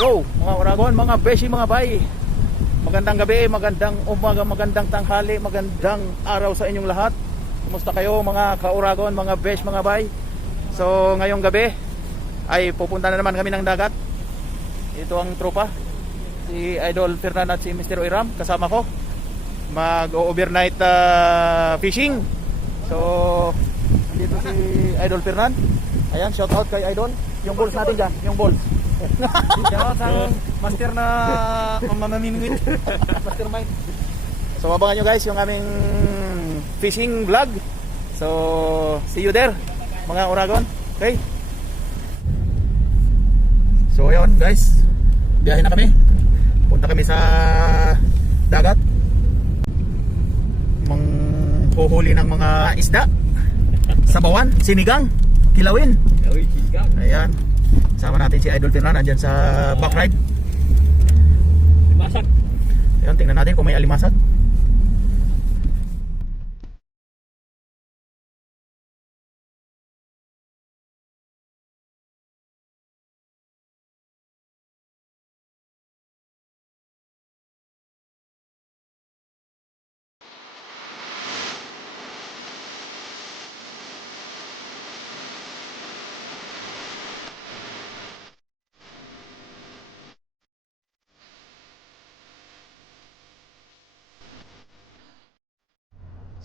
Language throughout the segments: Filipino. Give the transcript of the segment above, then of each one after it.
So, mga Oragon, mga beshi, mga bay, magandang gabi, magandang umaga, magandang tanghali, magandang araw sa inyong lahat. Kumusta kayo mga ka-Oragon, mga besh, mga bay? So, ngayong gabi ay pupunta na naman kami ng dagat. Ito ang tropa, si Idol Fernan at si Mr. Oiram, kasama ko. Mag-overnight fishing. So, dito si Idol Fernan. Ayan, shout out kay Idol. Yung balls natin dyan, yung balls. Shoutout sa master na mamamimingwit. Mastermind. So abangan nyo guys yung aming fishing vlog. So see you there mga Oragon. Okay. So ayun guys, biyahe na kami. Punta kami sa dagat. Manghuhuli ng mga isda. Sabawan, sinigang, kilawin. Ayan. Sama natin si Idol Fernan andyan sa backride. Limasag. Ayan, tingnan natin kung may alimasag.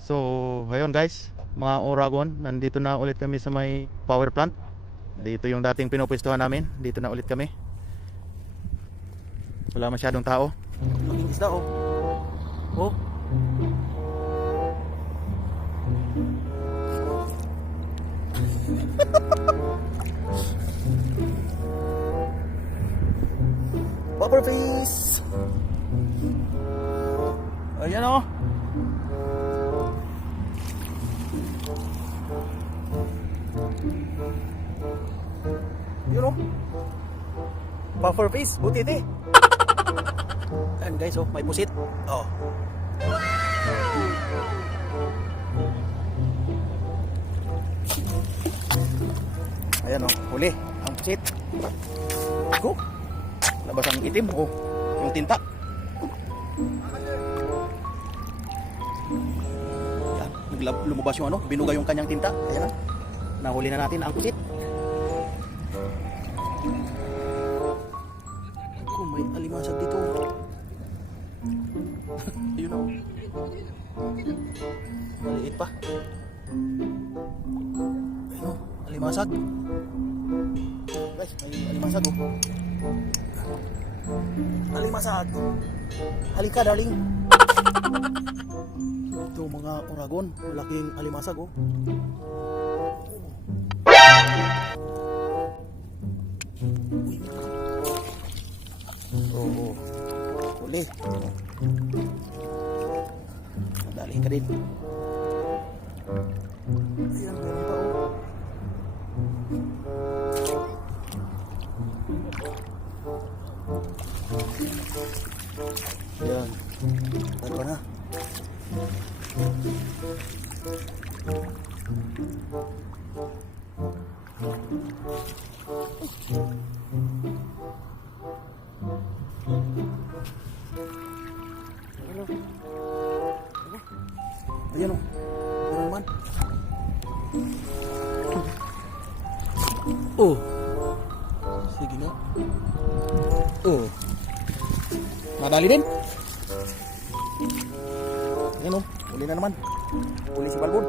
So, ayun guys, mga Oragon, nandito na ulit kami sa may power plant. Dito yung dating pinupwestuhan namin. Dito na ulit kami. Wala masyadong tao. Laking isda oh. Oh. Popper fish. Ayan oh. Yun o, puffer fish, butiti. Ayan guys oh, may pusit. Oh. Ayan oh, huli ang pusit. Go. Labas ang itim oh, yung tinta. Yan, lumabas yung ano, binuga yung kanyang tinta. Ayan na, nahuli na natin ang pusit. Oh, may alimasag dito. Ayun o. Maliit pa. Ayun o, alimasag. Guys, may alimasag o. Alimasag. Halika darling. Ito mga Oragon, malaking alimasag o. Oo. Huli. Madali ka din. Ayan, meron pa oh. Ayan. Dalawa na. Ayan o, meron naman. Oh, sige nga. Oh, madali din. Ayan o, huli na naman. Huli si Balbon.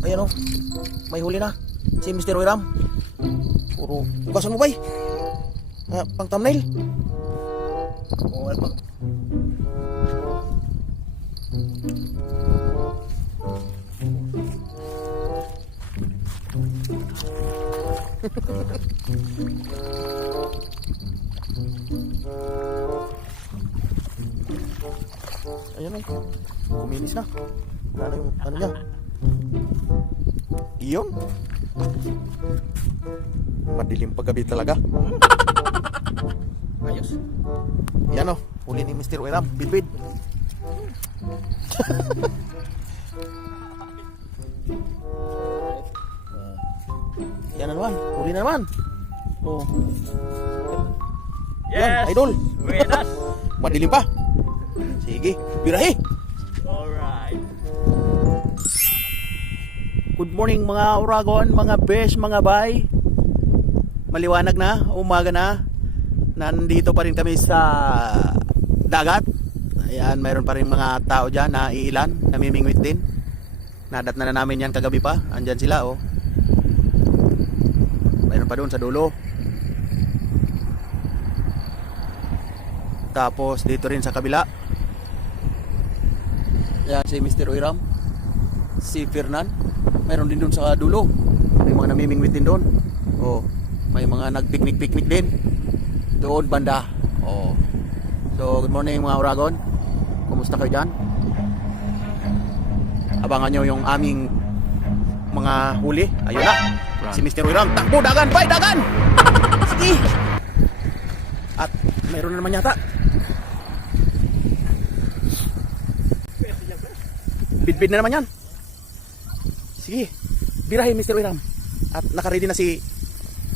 Ayan o, may huli na si Mr. Oiram. Puro ugasan mo ba pang thumbnail. Oh, pang ayan o, kuminis na. Wala na yung ano niya. Iyon. Madilim paggabi talaga. Ayos. Yan o, huli ni Mr. Oiram, bidbid. Yan na naman, huli na naman. Oh. Yan, idol. Buenas. Madilim pa. Sige, birahe. Alright. Good morning mga Uragon, mga besh, mga bay. Maliwanag na, umaga na. Nandito pa rin kami sa dagat. Ayan, mayroon pa rin mga tao dyan na iilan, namimingwit din. Nadat na namin yan kagabi pa. Andyan sila oh. Mayroon pa doon sa dulo. Tapos dito rin sa kabila. Ayan si Mr. Oiram, si Fernan. Mayroon din doon sa dulo. May mga namimingwit din doon. Oh, may mga nagpiknik-piknik din doon banda. Oh. So good morning mga Uragon. Kumusta kayo dyan? Abangan nyo yung aming mga huli. Ayun na, si Mr. Oiram. Takbo, dagan, bay, dagan. Sige. At mayroon na naman yata. Bidbid na naman yan. Sige, birahin Mr. Oiram. At nakaready na si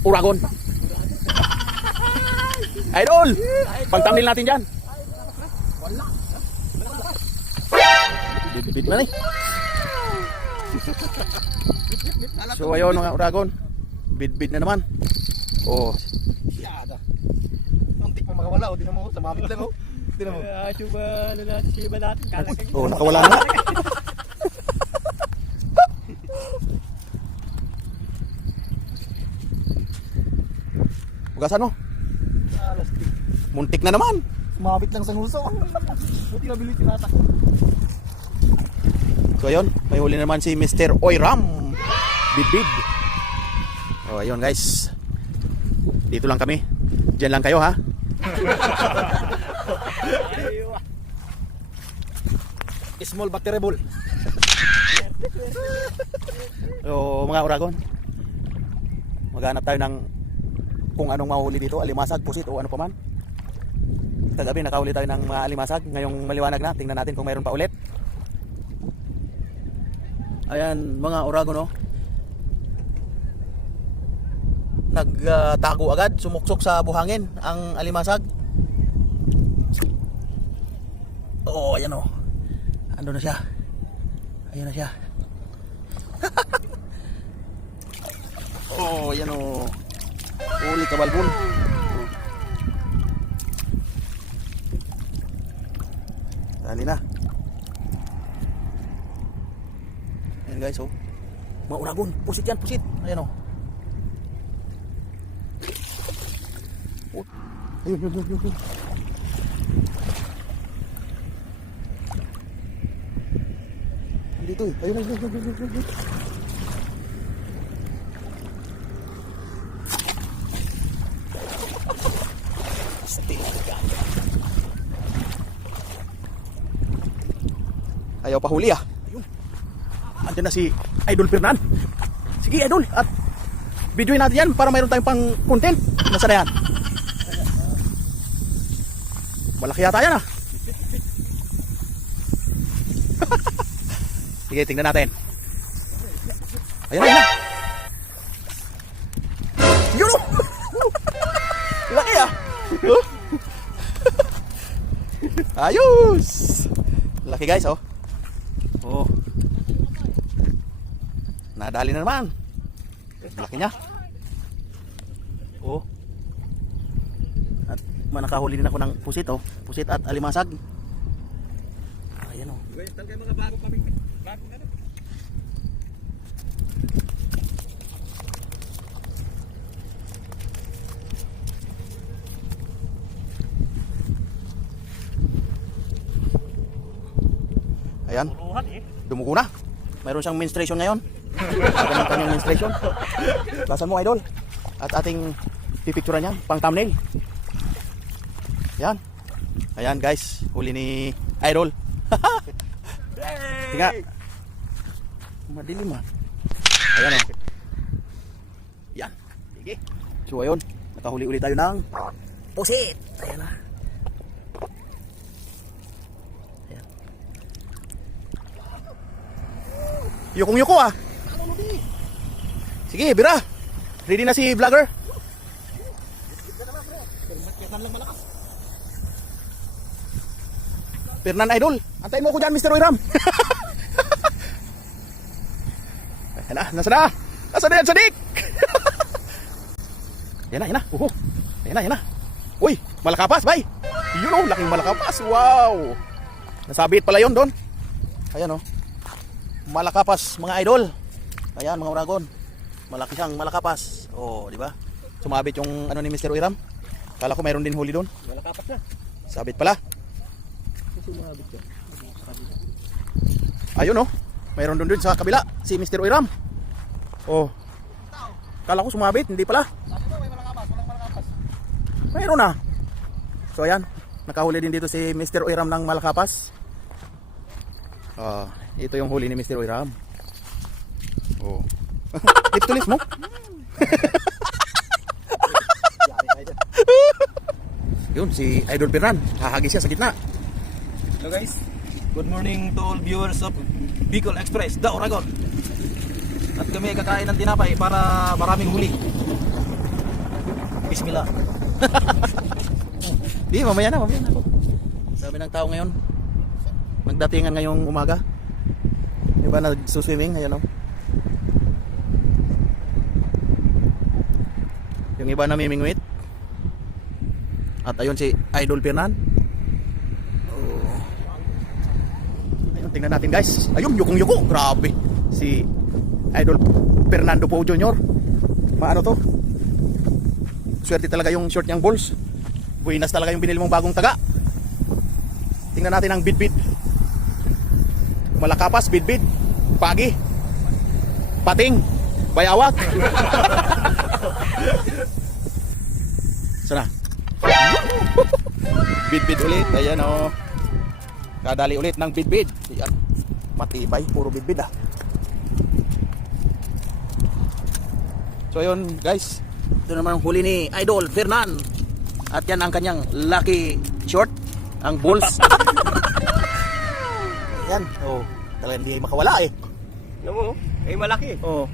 Uragon. Idol! Pag-thumbnail natin dyan. Bidbid na ni. So ayun mga Uragon, bidbid na naman. Oh, Siyada. Ang tik mo makawala o, di na mo, sumabit lang o. Di na mo. Suba na natin, siba natin, kalakag. oh nakawala na. Bukasan mo. Alastik. Muntik na naman. Sumabit lang sa nguso. Buti na bilis tinata. So ayun, may huli naman si Mr. Oiram. Bidbid. Oh, ayun guys. Dito lang kami. Diyan lang kayo ha. Small but terrible. So mga Uragon, maghanap tayo ng kung anong mahuli dito, alimasag, pusit o ano pa man. Kagabi nakahuli tayo ng mga alimasag. Ngayong maliwanag na, tingnan natin kung mayroon pa ulit. Ayan mga Uragon oh. Nagtago agad, sumuksok sa buhangin ang alimasag. Oh, ayan oh. Ando na siya. Ayan na siya. Oh, ayan oh. Uli kabalbon. Dali na. Ayan guys oh. Mga Uragon, pusit yan, pusit. Ayan oh. Oh. Ayun, yun, yun, yun, yun. Dito eh. Ayun, ayun, ayun, ayun, ayun, ayun. Ayaw pa huli ah. Ayun. Andiyan na si Idol Fernan. Sige Idol, at videoin natin yan para mayroon tayong pang content. Nasa na yan? Malaki yata yan ah. Sige, tingnan natin. Ayan na, ayan na. Yun oh. Laki ah. Ayos. Laki guys oh. Oh. Nadali na naman. Laki niya. Oh. At manakahuli din ako ng pusit oh. Pusit at alimasag. Ayan oh. Tan kayo mga bago kami. Bago na. Ayan. Dumugo na. Mayroon siyang menstruation ngayon. Ganun kanyang menstruation. Basan mo Idol. At ating pipicturean yan. Pang thumbnail. Ayan. Ayan guys. Huli ni Idol. Tingnan. Madilim ah. Ayan o. Yan. Sige. So ayun, nakahuli ulit tayo ng pusit. Ayan na. Ayan. Yukong-yuko ah. Sige, bira. Ready na si vlogger? Fernan Idol, antayin mo ko dyan, Mr. Oiram. Ayan na, nasa na? Nasa na yan, Sadik? Yan na, yan na. Ayan na, yan na. Uy, malakapas, bay. Yun o, laking malakapas. Wow. Nasabit pala yun doon. Ayan o. Malakapas, mga idol. Ayan, mga uragon. Malaki siyang malakapas. Oh, di ba? Sumabit yung ano ni Mr. Oiram. Kala ko mayroon din huli doon. Malakapas na. Sabit pala. Sumabit ka. Ayun oh. Mayroon doon sa kabila si Mr. Oiram. Oh. Kala ko sumabit, hindi pala. Sabi mo, may malakapas, walang malakapas. Mayroon na. So ayan, nakahuli din dito si Mr. Oiram ng malakapas. Ito yung huli ni Mr. Oiram. Oh. Lips to lips mo? Yun, si Idol Fernan. Hahagis siya sa gitna. Hello guys, good morning to all viewers of Bicol Express, The Oragon. At kami ay kakain ng tinapay para maraming huli. Bismillah. Di, mamaya na. Sabi ng tao ngayon, magdatingan ngayong umaga. Diba nagsuswimming, ayan o. Yung iba namimingwit. At ayun si Idol Fernan. Oh. Ayun, tingnan natin guys. Ayun, yukong-yuko. Grabe. Si Idol Fernando Po Jr. Maano to? Swerte talaga yung short niyang balls. Buenas talaga yung binili mong bagong taga. Tingnan natin ang bidbid. Malakapas, bidbid. Pagi. Pating. Bayawak. Sana. Bidbid ulit. Ayan o. Kadali ulit ng bidbid. Ayan. Matibay. Puro bidbid ah. So ayun guys. Ito naman ang huli ni Idol Fernan. At yan ang kanyang lucky short. Ang bulls. Yan. Oh. Talagang hindi makawala eh. Ano mo? Ay malaki. Oh.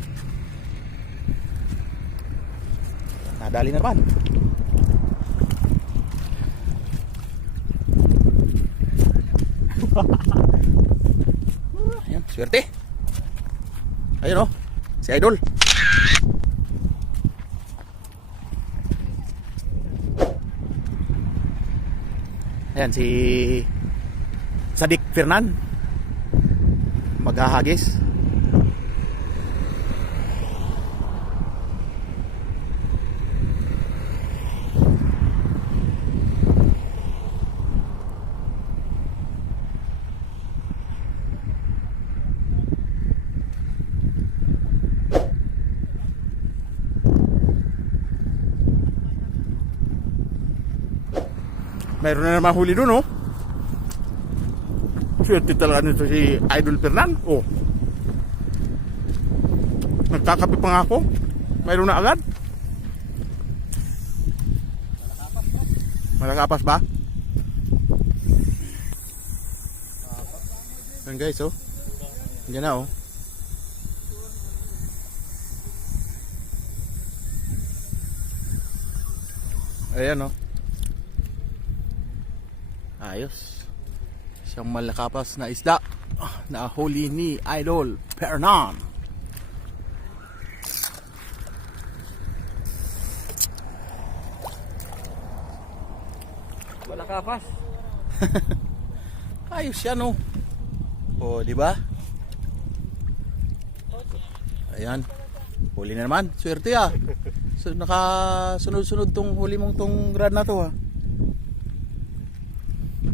Nadali na naman. Ayan, swerte. Ayun oh, si Idol. Ayan si Sadik Fernan. Maghahagis. Mayroon na naman huli doon, oh. Swerte talaga nito si Idol Fernan. Oh. Nagkakape pa nga ako. Mayroon na agad. Malakapas ba? Yan guys, oh. Yan na, oh. Ayan, oh. Ayos. Siyang malakapas na isda na huli ni Idol Fernan. Malakapas. Ayos yan oh. Oh, di ba? Ayan. Huli na naman. Swerte ah. So, nakasunod-sunod tong huli mong tong rod na to ah.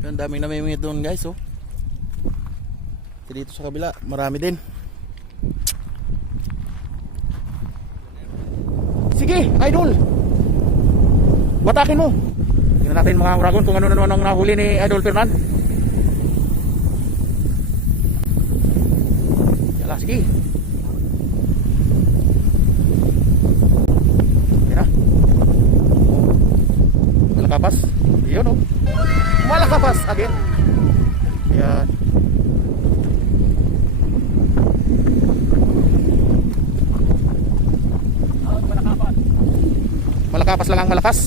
Ang daming namimingit doon guys oh. Dito sa kabila marami din. Sige Idol, batakin mo. Tingnan natin mga uragon kung ano na naman ang nahuli ni Idol Fernan. Yala sige. natin. Ayan. Malakapas lang ang malakas.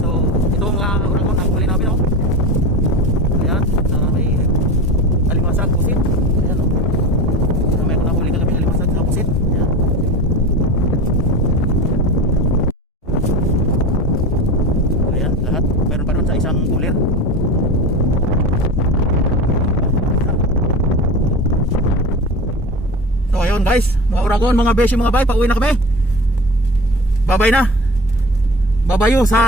So, ito mga uragon ang huli namin, oh. Ayan, may alimasag, pusit. Ayan, oh. May ako nahuli kagabi ng alimasag na pusit. Ayan. Ayan, lahat. Meron pa doon sa isang tulir. So ayun guys, mga uragon, mga beshi, mga bay, pauwi na kami. Babay na. Babayo sa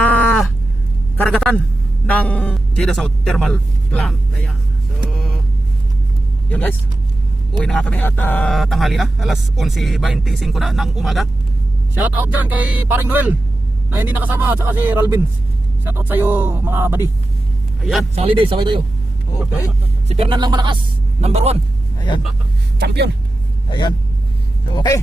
karagatan ng Jeddah South Thermal Plant. Ayan. So yun guys, uwi na nga kami at tanghali na, alas 11:25 na ng umaga. Shout out dyan kay Paring Noel na hindi nakasama at saka si Ralvin. Shout out sa'yo mga buddy. Ayan. Sa holiday, sabay tayo. Okay. Si Fernan lang malakas, number 1. Ayan. Champion. Ayan. So okay.